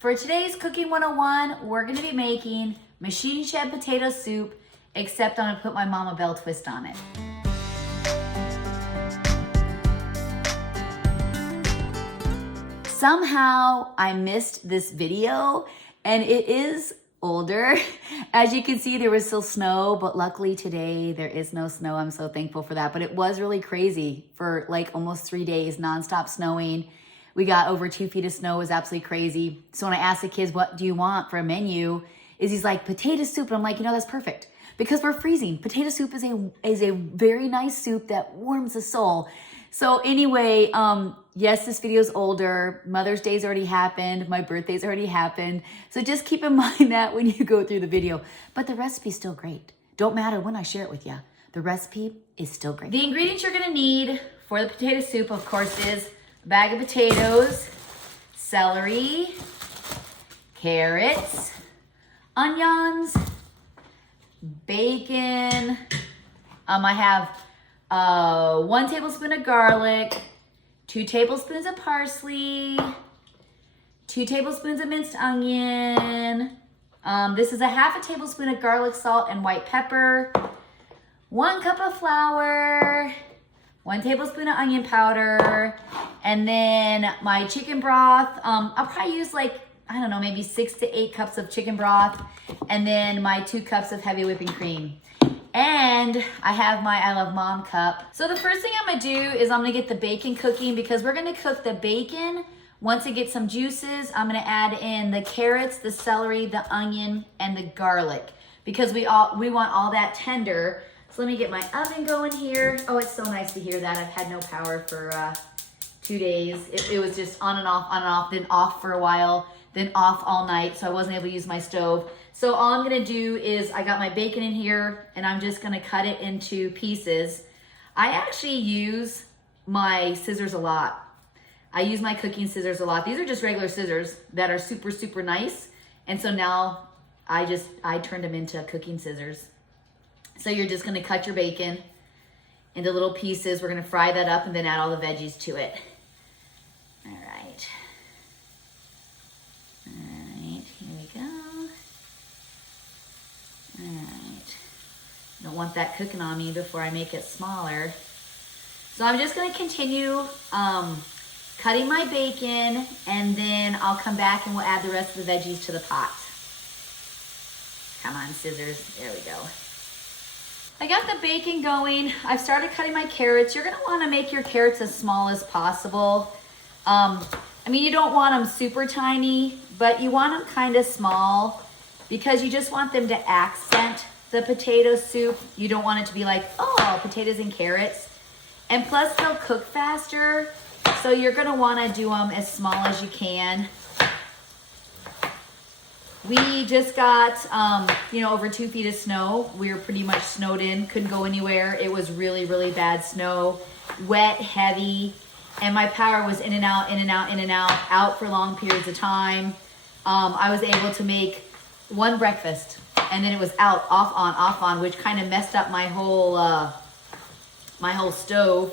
For today's Cooking 101, we're gonna be making machine shed potato soup, except I'm gonna put my Mama Bell twist on it. Somehow I missed this video and it is older. As you can see, there was still snow, but luckily today there is no snow. I'm so thankful for that. But it was really crazy for like almost 3 days, nonstop snowing. We got over 2 feet of snow. It was absolutely crazy. So when I asked the kids, what do you want for a menu? He's like, potato soup. And I'm like, that's perfect because we're freezing. Potato soup is a very nice soup that warms the soul. So anyway, yes, this video is older. Mother's Day's already happened. My birthday's already happened. So just keep in mind that when you go through the video. But the recipe's still great. Don't matter when I share it with you. The recipe is still great. The ingredients you're gonna need for the potato soup, of course, is a bag of potatoes, celery, carrots, onions, bacon. I have 1 tablespoon of garlic, 2 tablespoons of parsley, 2 tablespoons of minced onion. This is a ½ tablespoon of garlic, salt, and white pepper, 1 cup of flour, 1 tablespoon of onion powder, and then my chicken broth. I'll probably use maybe 6 to 8 cups of chicken broth, and then my 2 cups of heavy whipping cream. And I have my I Love Mom cup. So the first thing I'm gonna do is I'm gonna get the bacon cooking because we're gonna cook the bacon. Once it gets some juices, I'm gonna add in the carrots, the celery, the onion, and the garlic because we want all that tender. So let me get my oven going here. Oh, it's so nice to hear that. I've had no power for 2 days. It was just on and off, then off for a while, then off all night. So I wasn't able to use my stove. So all I'm gonna do is I got my bacon in here and I'm just gonna cut it into pieces. I actually use my scissors a lot. I use my cooking scissors a lot. These are just regular scissors that are super, super nice. And so now I turned them into cooking scissors. So you're just gonna cut your bacon into little pieces. We're gonna fry that up and then add all the veggies to it. All right. All right, here we go. All right. Don't want that cooking on me before I make it smaller. So I'm just gonna continue cutting my bacon and then I'll come back and we'll add the rest of the veggies to the pot. Come on, scissors, there we go. I got the bacon going. I've started cutting my carrots. You're gonna wanna make your carrots as small as possible. You don't want them super tiny, but you want them kind of small because you just want them to accent the potato soup. You don't want it to be like, oh, potatoes and carrots. And plus they'll cook faster. So you're gonna wanna do them as small as you can. We just got, over 2 feet of snow. We were pretty much snowed in, couldn't go anywhere. It was really, really bad snow, wet, heavy, and my power was in and out, in and out, in and out for long periods of time. I was able to make 1 breakfast, and then it was out, off on, which kind of messed up my whole stove.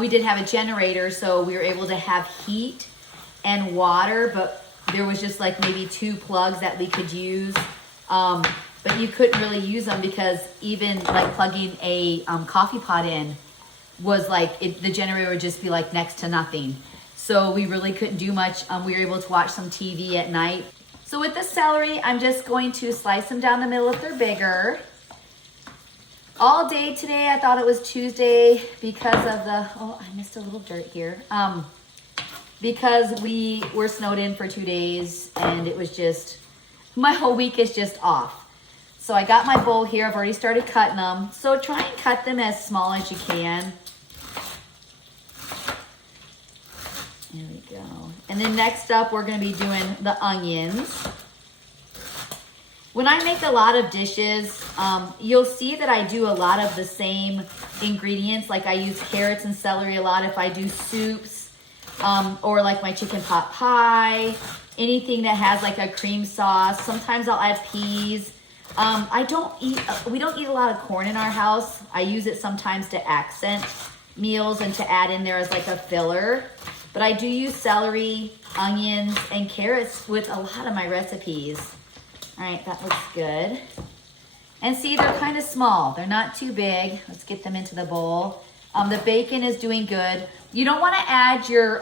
We did have a generator, so we were able to have heat and water, but there was just like maybe 2 plugs that we could use, but you couldn't really use them because even like plugging a coffee pot in was like, the generator would just be like next to nothing. So we really couldn't do much. We were able to watch some TV at night. So with the celery, I'm just going to slice them down the middle if they're bigger. All day today, I thought it was Tuesday because of I missed a little dirt here. Because we were snowed in for 2 days and it was just, my whole week is just off. So I got my bowl here. I've already started cutting them. So try and cut them as small as you can. There we go. And then next up, we're gonna be doing the onions. When I make a lot of dishes, you'll see that I do a lot of the same ingredients. Like I use carrots and celery a lot if I do soups. Or like my chicken pot pie, anything that has like a cream sauce. Sometimes I'll add peas. We don't eat a lot of corn in our house. I use it sometimes to accent meals and to add in there as like a filler. But I do use celery, onions, and carrots with a lot of my recipes. All right, that looks good. And see, they're kind of small. They're not too big. Let's get them into the bowl. The bacon is doing good. You don't want to add your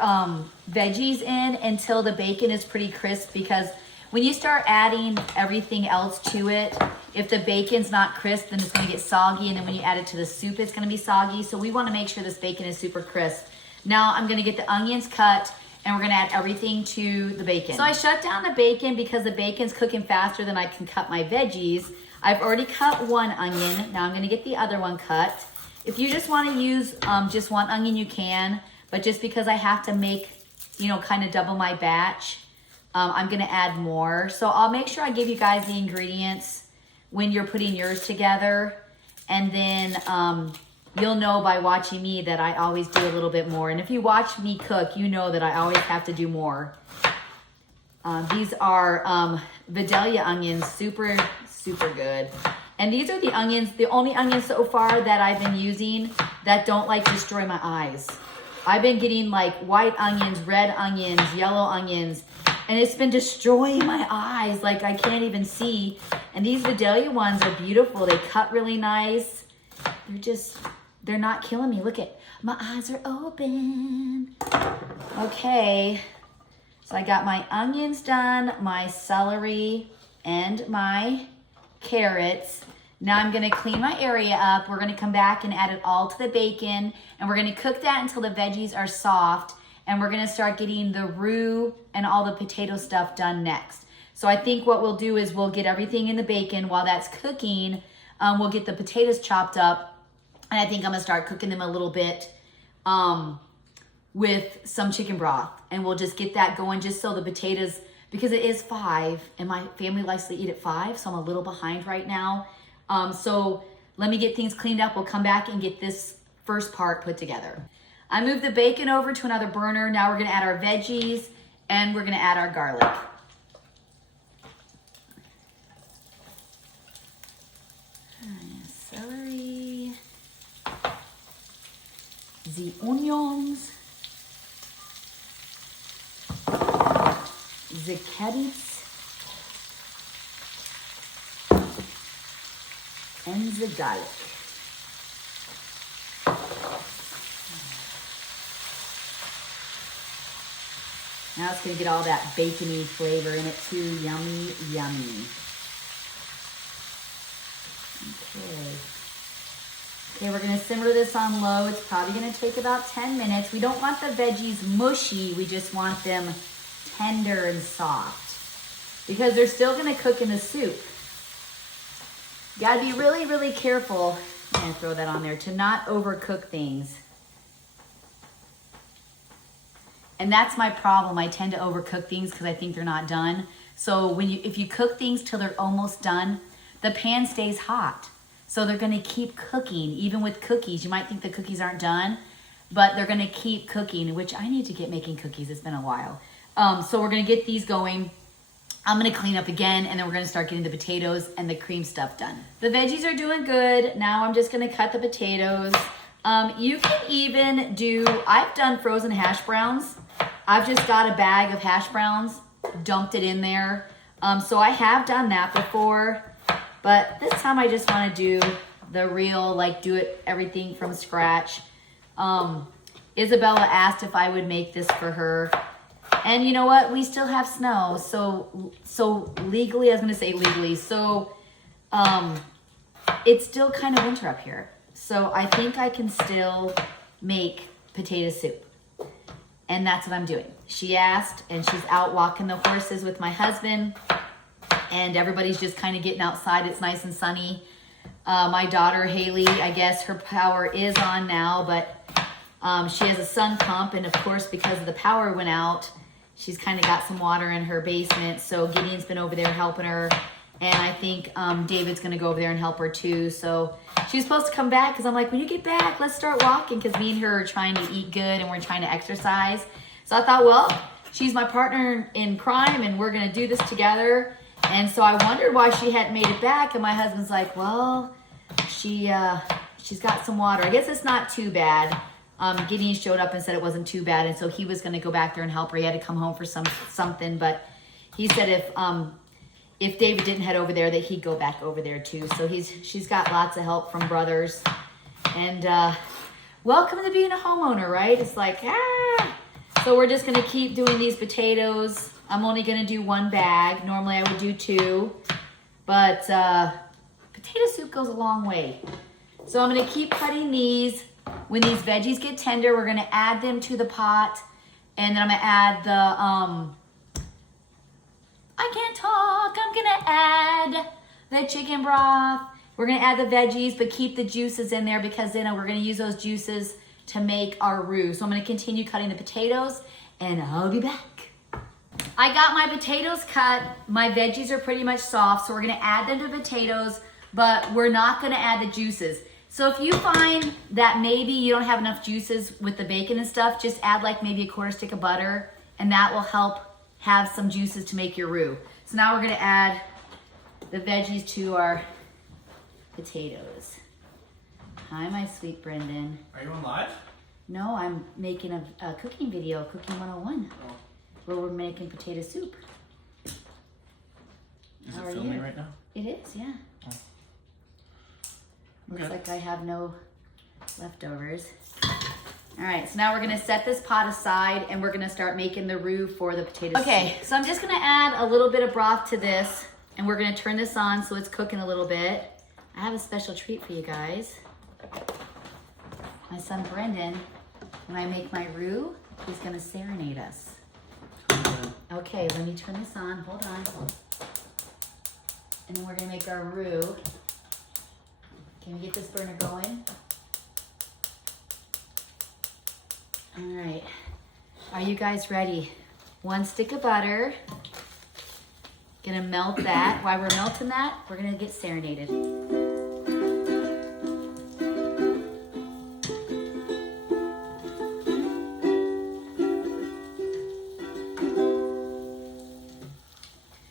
veggies in until the bacon is pretty crisp, because when you start adding everything else to it, if the bacon's not crisp, then it's going to get soggy, and then when you add it to the soup, it's going to be soggy. So we want to make sure this bacon is super crisp. Now I'm going to get the onions cut, and we're going to add everything to the bacon. So I shut down the bacon because the bacon's cooking faster than I can cut my veggies. I've already cut one onion. Now I'm going to get the other one cut. If you just want to use just one onion, you can. But just because I have to make, you know, kind of double my batch, I'm going to add more. So I'll make sure I give you guys the ingredients when you're putting yours together. And then you'll know by watching me that I always do a little bit more. And if you watch me cook, you know that I always have to do more. These are Vidalia onions, super good. And these are the onions, the only onions so far that I've been using that don't like destroy my eyes. I've been getting like white onions, red onions, yellow onions, and it's been destroying my eyes. Like I can't even see. And these Vidalia ones are beautiful. They cut really nice. They're not killing me. Look at, my eyes are open. Okay. So I got my onions done, my celery, and my carrots. Now I'm going to clean my area up. We're going to come back and add it all to the bacon, and we're going to cook that until the veggies are soft, and we're going to start getting the roux and all the potato stuff done next. So I think what we'll do is we'll get everything in the bacon while that's cooking. We'll get the potatoes chopped up, and I think I'm going to start cooking them a little bit with some chicken broth, and we'll just get that going just so the potatoes, because it is 5 and my family likes to eat at 5, so I'm a little behind right now. So let me get things cleaned up. We'll come back and get this first part put together. I moved the bacon over to another burner. Now we're gonna add our veggies and we're gonna add our garlic. Celery, the onions, the carrots, and the garlic. Now it's going to get all that bacony flavor in it too. Yummy, yummy. Okay, we're going to simmer this on low. It's probably going to take about 10 minutes. We don't want the veggies mushy. We just want them tender and soft, because they're still going to cook in the soup. You got to be really, really careful. I'm going to throw that on there to not overcook things. And that's my problem. I tend to overcook things because I think they're not done. So if you cook things till they're almost done, the pan stays hot. So they're going to keep cooking. Even with cookies, you might think the cookies aren't done, but they're going to keep cooking, which I need to get making cookies. It's been a while. So we're going to get these going. I'm going to clean up again, and then we're going to start getting the potatoes and the cream stuff done. The veggies are doing good. Now I'm just going to cut the potatoes. You can even do, I've done frozen hash browns. I've just got a bag of hash browns, dumped it in there. So I have done that before, but this time I just want to do the real, like do it everything from scratch. Isabella asked if I would make this for her. And you know what? We still have snow. So legally, I was going to say legally. So it's still kind of winter up here. So I think I can still make potato soup. And that's what I'm doing. She asked, and she's out walking the horses with my husband. And everybody's just kind of getting outside. It's nice and sunny. My daughter, Haley, I guess her power is on now. But she has a sun pump. And of course, because the power went out, she's kind of got some water in her basement. So Gideon's been over there helping her. And I think David's going to go over there and help her too. So she's supposed to come back because I'm like, when you get back, let's start walking, because me and her are trying to eat good and we're trying to exercise. So I thought, well, she's my partner in crime and we're going to do this together. And so I wondered why she hadn't made it back. And my husband's like, well, she's got some water. I guess it's not too bad. Gideon showed up and said it wasn't too bad, and so he was going to go back there and help her. He had to come home for something, but he said if David didn't head over there, that he'd go back over there too. So she's got lots of help from brothers, and welcome to being a homeowner, right? It's like So we're just going to keep doing these potatoes. I'm only going to do 1 bag. Normally I would do 2, but potato soup goes a long way. So I'm going to keep cutting these. When these veggies get tender, we're going to add them to the pot. And then I'm going to add the, I can't talk. I'm going to add the chicken broth. We're going to add the veggies, but keep the juices in there because then we're going to use those juices to make our roux. So I'm going to continue cutting the potatoes and I'll be back. I got my potatoes cut. My veggies are pretty much soft, so we're going to add them to potatoes, but we're not going to add the juices. So if you find that maybe you don't have enough juices with the bacon and stuff, just add like maybe a 1/4 stick of butter, and that will help have some juices to make your roux. So now we're going to add the veggies to our potatoes. Hi, my sweet Brendan. Are you on live? No, I'm making a cooking video, Cooking 101, where we're making potato soup. Is it filming right now? It is, yeah. Oh. Looks like I have no leftovers. All right, so now we're gonna set this pot aside and we're gonna start making the roux for the potato soup. Okay, so I'm just gonna add a little bit of broth to this and we're gonna turn this on so it's cooking a little bit. I have a special treat for you guys. My son Brendan, when I make my roux, he's gonna serenade us. Okay, let me turn this on, hold on. And then we're gonna make our roux. Can we get this burner going? All right, are you guys ready? 1 stick of butter. Gonna melt that. While we're melting that, we're gonna get serenaded.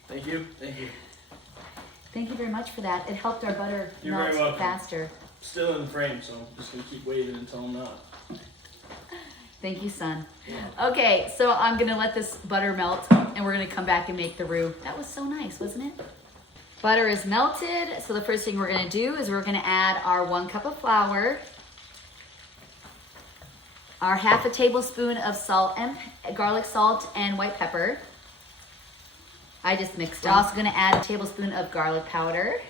Thank you. Thank you very much for that. It helped our butter You're melt very welcome. faster. Still in the frame, so I'm just gonna keep waiting until I'm not. Thank you, son. Okay, so I'm gonna let this butter melt and we're gonna come back and make the roux. That was so nice, wasn't it? Butter is melted, so the first thing we're gonna do is we're gonna add our 1 cup of flour, our 1/2 tablespoon of salt and garlic salt and white pepper. I just mixed them. We're also gonna add a tablespoon of garlic powder.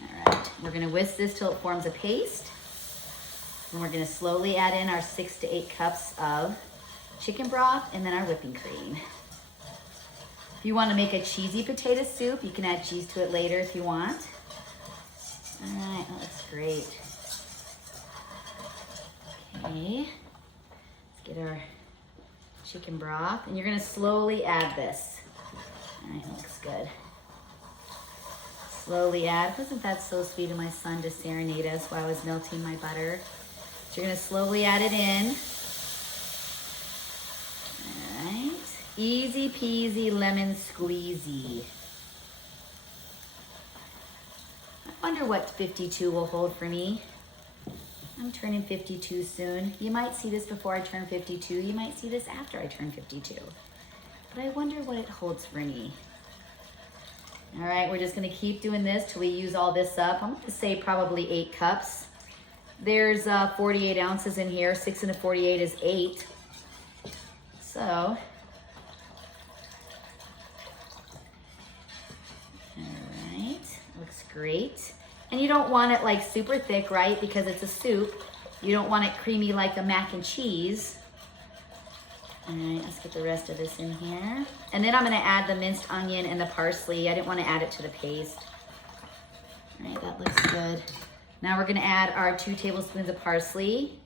All right, we're gonna whisk this till it forms a paste. And we're gonna slowly add in our 6 to 8 cups of chicken broth and then our whipping cream. If you wanna make a cheesy potato soup, you can add cheese to it later if you want. All right, that looks great. Okay, let's get our chicken broth, and you're gonna slowly add this. All right, looks good. Slowly add. Wasn't that so sweet of my son to serenade us while I was melting my butter? So you're gonna slowly add it in. All right, easy peasy lemon squeezy. I wonder what 52 will hold for me. I'm turning 52 soon. You might see this before I turn 52. You might see this after I turn 52. But I wonder what it holds for me. All right, we're just gonna keep doing this till we use all this up. I'm gonna say probably 8 cups. There's 48 ounces in here. 6 into 48 is 8. So, all right, looks great. And you don't want it like super thick, right? Because it's a soup. You don't want it creamy like a mac and cheese. All right, let's get the rest of this in here. And then I'm gonna add the minced onion and the parsley. I didn't wanna add it to the paste. All right, that looks good. Now we're gonna add our 2 tablespoons of parsley.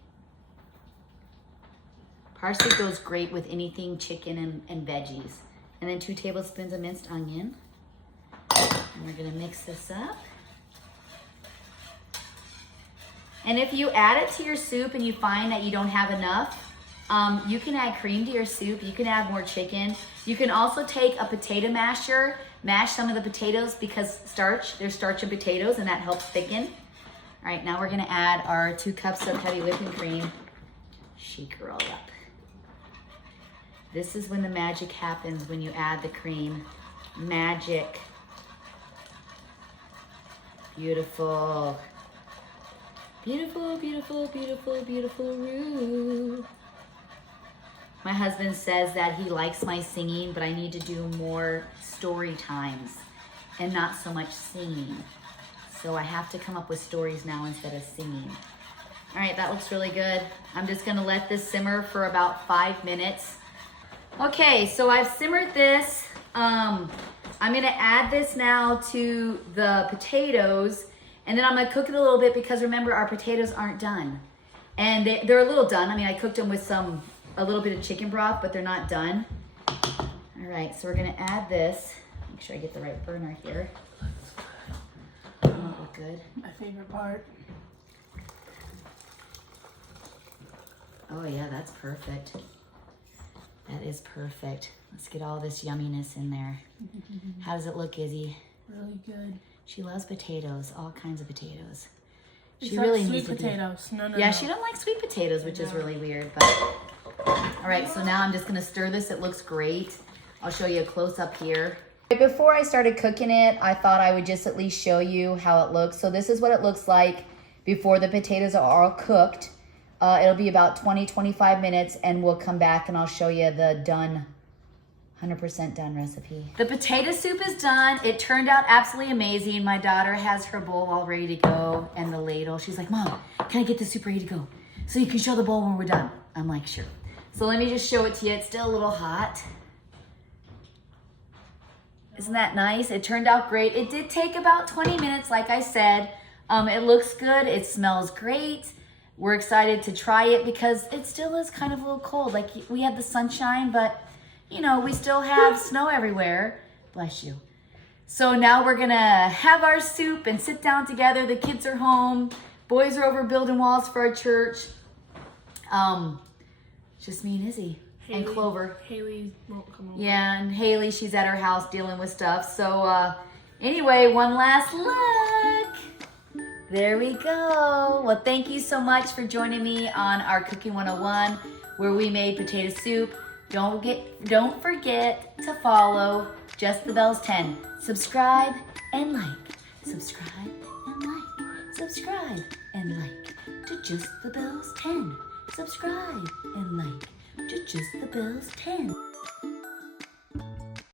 Parsley goes great with anything chicken and veggies. And then 2 tablespoons of minced onion. And we're gonna mix this up. And if you add it to your soup and you find that you don't have enough, you can add cream to your soup. You can add more chicken. You can also take a potato masher, mash some of the potatoes because there's starch in potatoes and that helps thicken. All right, now we're gonna add our 2 cups of heavy whipping cream. Shake her all up. This is when the magic happens, when you add the cream. Magic. Beautiful. Beautiful, beautiful, beautiful, beautiful roux. My husband says that he likes my singing, but I need to do more story times and not so much singing. So I have to come up with stories now instead of singing. All right, that looks really good. I'm just gonna let this simmer for about 5 minutes. Okay, so I've simmered this. I'm gonna add this now to the potatoes, and then I'm gonna cook it a little bit because remember, our potatoes aren't done. And they're a little done. I mean, I cooked them with a little bit of chicken broth, but they're not done. All right, so we're gonna add this. Make sure I get the right burner here. Look good. My favorite part. Oh yeah, that's perfect. That is perfect. Let's get all this yumminess in there. How does it look, Izzy? Really good. She loves potatoes, all kinds of potatoes. She Except really sweet needs to potatoes. No, Yeah, no. she don't like sweet potatoes, which is really weird. But all right, so now I'm just gonna stir this. It looks great. I'll show you a close up here. Before I started cooking it, I thought I would just at least show you how it looks. So this is what it looks like before the potatoes are all cooked. It'll be about 20-25 minutes, and we'll come back and I'll show you the done, 100% done recipe. The potato soup is done. It turned out absolutely amazing. My daughter has her bowl all ready to go and the ladle. She's like, Mom, can I get the soup ready to go so you can show the bowl when we're done? I'm like, sure. So let me just show it to you. It's still a little hot. Isn't that nice? It turned out great. It did take about 20 minutes, like I said. It looks good. It smells great. We're excited to try it because it still is kind of a little cold. Like, we had the sunshine, but you know, we still have snow everywhere. Bless you. So now we're gonna have our soup and sit down together. The kids are home. Boys are over building walls for our church. Just me and Izzy and Clover. Haley won't come over. Yeah, and Haley, she's at her house dealing with stuff. So anyway, one last look. There we go. Well, thank you so much for joining me on our Cooking 101, where we made potato soup. Don't forget to follow Just the Bells 10. Subscribe and like. Subscribe and like. Subscribe and like to Just the Bells 10. Subscribe and like to Just the Bells 10.